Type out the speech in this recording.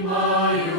my